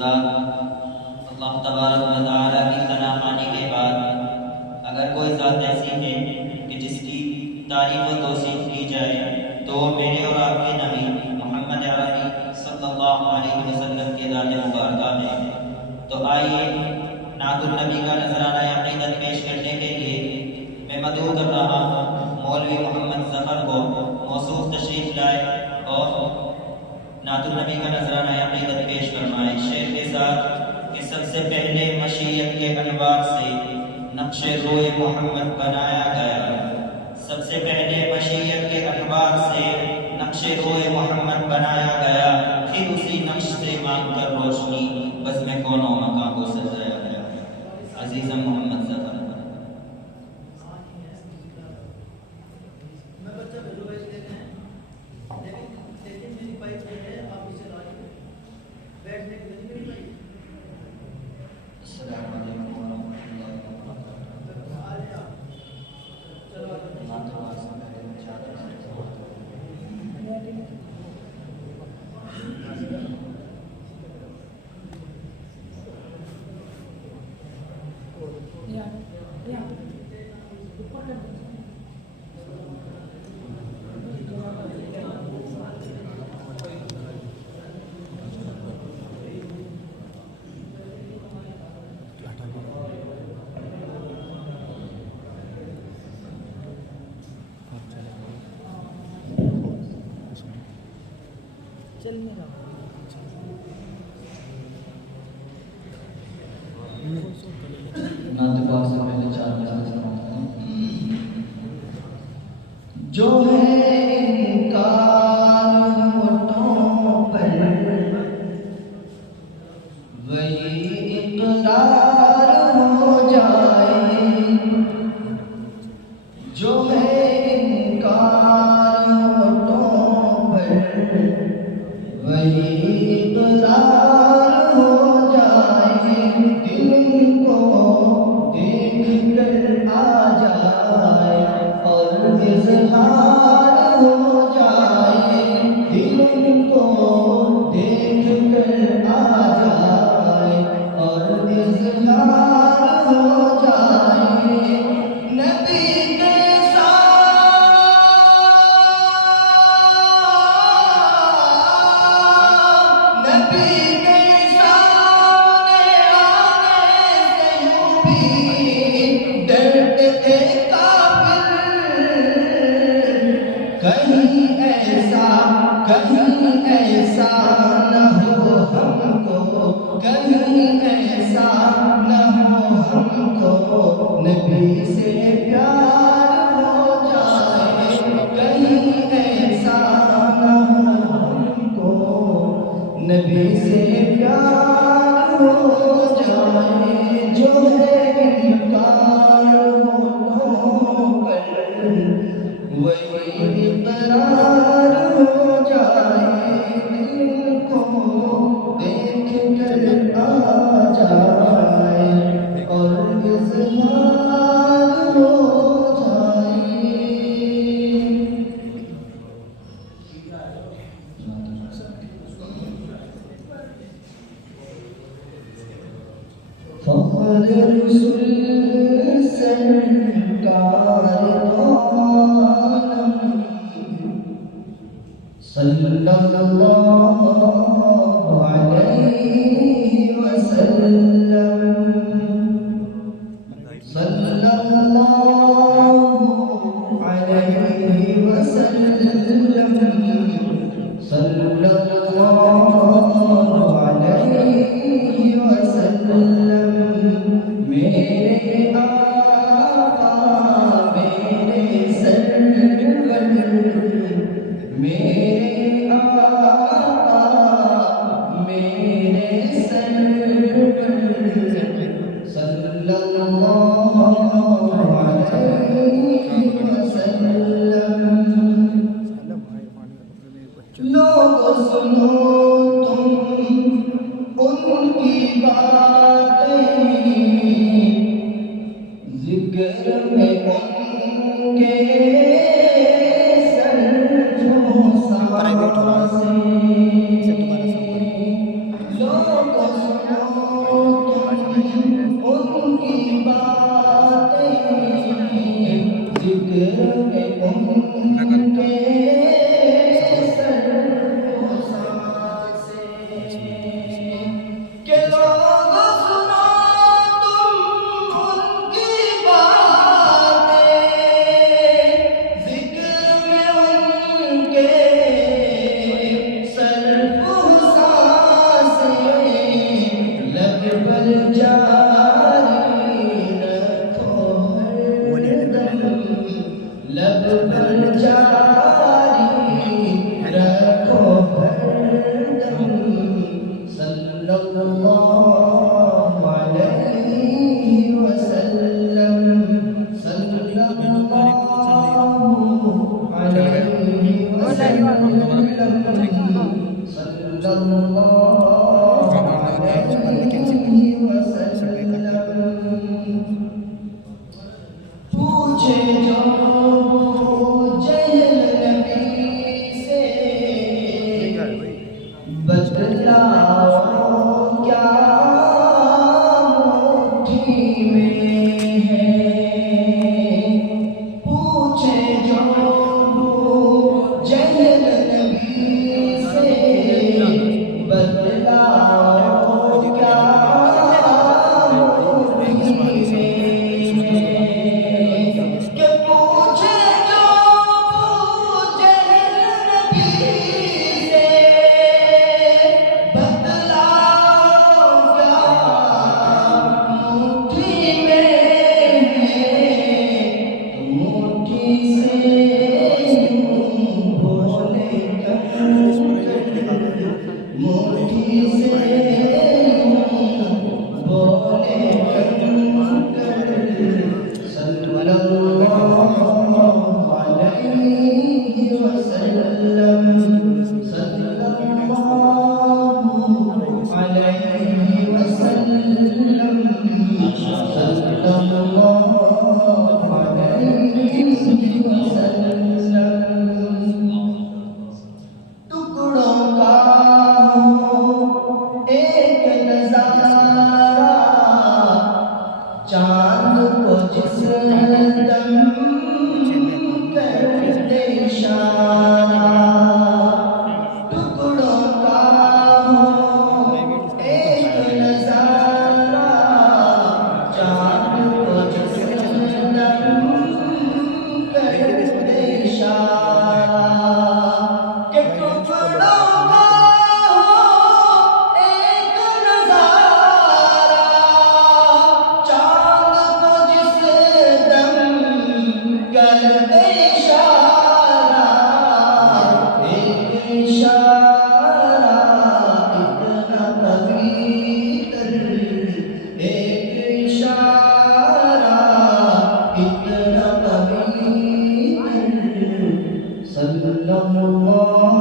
حضرات، اللہ تبارک و تعالیٰ کی ثنا خوانی کے بعد اگر کوئی ذات ایسی ہے کہ جس کی تعریف و توصیف کی جائے تو وہ میرے اور آپ کے نبی محمد عربی صلی اللہ علیہ وسلم کی ذات مبارکہ ہے۔ تو آئیے نعت النبی کا نذرانہ عقیدت پیش کرنے کے لیے میں مدعو کر رہا ہوں مولوی محمد ظفر کو موصوف تشریف لائے اور نعت النبی کا نذرانہ عقیدت پیش فرمائے۔ شعر کے ساتھ کہ سب سے پہلے مشیت کے انوار سے نقش روئے محمد بنایا گیا، سب سے پہلے مشیت کے انوار سے نقش روئے محمد بنایا گیا، پھر اسی نقش سے مانگ کر روشنی بزم کونوں مکان کو سجایا گیا۔ عزیزم محمد ظفر۔ السلام علیکم ورحمۃ اللہ وبرکاتہ۔ جو ہے انکار ہونٹوں پر وہی اقرار ہو جائے، جو ہے انکار ہونٹوں پر وہی اقرار ہو جائے، دل کو دیکھ کر آ جائے اور اظہار ہو جائے، دل کو دیکھ کر آ جائے اور اظہار ہو جائے، نبی کے کہیں ایسا نہ ہو ہم کو، کہیں ایسا نہ ہو ہم کو نبی سے پیار ہو جائے، کہیں ایسا نہ ہو ہم کو نبی سے پیار ہو جائے، جو ہے انکار ہونٹوں پر وہی اقرار ہو جائے، دل کو دیکھ کر آ جائے اور اظہار ہو جائے۔ فخر رسول سرکار صلی اللہ علیہ وسلم، صلی اللہ علیہ وسلم، صلی اللہ علیہ وسلم، میرے آقا میرے سرور، میرے آقا میرے سرور، صلی اللہ علیہ وسلم۔ لوگو سنو تم ان کی باتیں، ذکر میں ان کے پرائیویٹ ہو رہا ہے، لوگوں الله عليه وسلم صلى الله عليه وسلم صلى الله عليه وسلم پوچھے جو جہل نبی سے بتلاؤ کیا مٹھی میں ہے پوچھے جو جہل نبی سے بتلاؤ کیا چاند کو جس دم کرتے اشارہ ٹکڑوں کا ہو ایک نظارہ چاند کو جس دم کرتے اشارہ کہ ٹکڑوں کا ہو ایک نظارہ کرتے اشارہ ایک اشارہ اتنا پویتر ایک اشارہ اتنا پویتر صلی اللہ